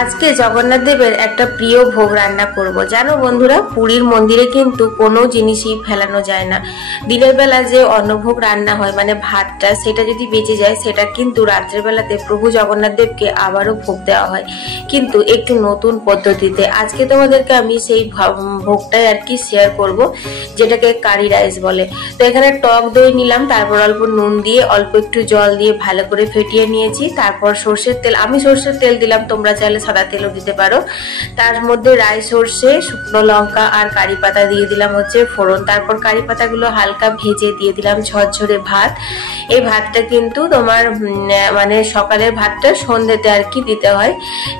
আজকে জগন্নাথ দেবের একটা প্রিয় ভোগ রান্না করব। জানো বন্ধুরা, পুরীর মন্দিরে কিন্তু কোনো জিনিসই ফেলানো যায় না। দিনের বেলা যে অন্নভোগ রান্না হয় মানে ভাতটা, সেটা যদি বেঁচে যায় সেটা কিন্তু রাত্রের বেলাতে প্রভু জগন্নাথ দেবকে আবারও ভোগ দেওয়া হয়, কিন্তু একটু নতুন পদ্ধতিতে। আজকে তোমাদেরকে আমি সেই ভোগটাই আর কি শেয়ার করব, যেটাকে কারি রাইস বলে। তো এখানে টক দই নিলাম, তারপর অল্প নুন দিয়ে অল্প একটু জল দিয়ে ভালো করে ফেটিয়ে নিয়েছি। তারপর সর্ষের তেল, আমি সর্ষের তেল দিলাম, তোমরা চাইলে সাদা তেলও দিতে পারো। তার মধ্যে রাই সর্ষে, শুকনো লঙ্কা আর কারি পাতা দিয়ে দিলাম হচ্ছে ফোড়ন। তারপর কারি পাতাগুলো হালকা ভেজে দিয়ে দিলাম ঝরঝরে ভাত। এই ভাতটা কিন্তু তোমার মানে সকালের ভাতটা সন্ধ্যেতে আর কি দিতে হয়,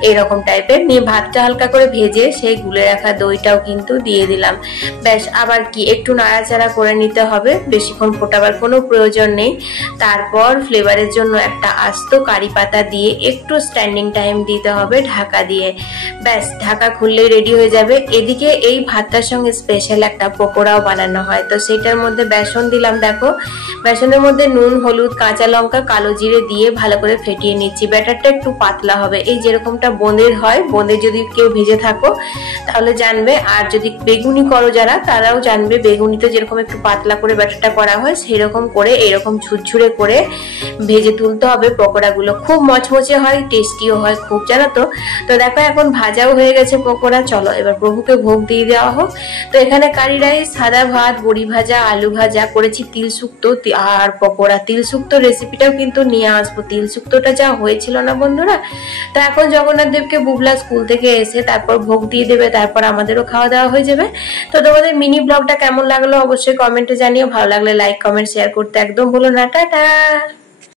এরকম টাইপের নিয়ে ভাতটা হালকা করে ভেজে সেই গুলে রাখা দইটাও কিন্তু দিয়ে দিলাম। ব্যাস, আবার কি একটু নাড়াচাড়া করে নিতে হবে, বেশিক্ষণ ফোটাবার কোনো প্রয়োজন নেই। তারপর ফ্লেভারের জন্য একটা আস্ত কারি পাতা দিয়ে একটু স্ট্যান্ডিং টাইম দিতে হবে ঢাকা দিয়ে। ব্যাস, ঢাকা খুললেই রেডি হয়ে যাবে। এদিকে এই ভাতটার সঙ্গে স্পেশাল একটা পকোড়াও বানানো হয়, তো সেটার মধ্যে বেসন দিলাম। দেখো, বেসনের মধ্যে নুন, হলুদ, কাঁচা লঙ্কা, কালো জিরে দিয়ে ভালো করে ফেটিয়ে নিচ্ছি। ব্যাটারটা একটু পাতলা হবে, এই যেরকমটা বোঁদের হয়। বোঁদে যদি কেউ ভেজে থাকো তাহলে জানবে, আর যদি বেগুনি করো যারা, তারাও জানবে বেগুনিতে যেরকম একটু পাতলা করে ব্যাটারটা করা হয়, সেরকম করে এরকম ঝুরঝুরে করে ভেজে তুলতে হবে। পকোড়াগুলো খুব মচমচে হয়, টেস্টিও হয় খুব, জানো তো। তো দেখো, এখন ভাজাও হয়ে গেছে পকোড়া। চলো এবার প্রভুকে ভোগ দিয়ে দেওয়া হোক। তো এখানে কারি রাইস, সাদা ভাত, বড়ি ভাজা, আলু ভাজা করেছি, তিল শুক্তো আর পকোড়া। তিল শুক্তো রেসিপিটাও কিন্তু নিয়ে আসবো। তিল শুক্তোটা যা হয়েছিল না বন্ধুরা। তো এখন জগন্নাথ দেবকে বুবলা স্কুল থেকে এসে তারপর ভোগ দিয়ে দেবে, তারপর আমাদেরও খাওয়া দাওয়া হয়ে যাবে। তো তোমাদের মিনি ব্লগটা কেমন লাগলো অবশ্যই কমেন্টে জানিও। ভালো লাগলে লাইক, কমেন্ট, শেয়ার করতে একদম ভুলো না। টাটা।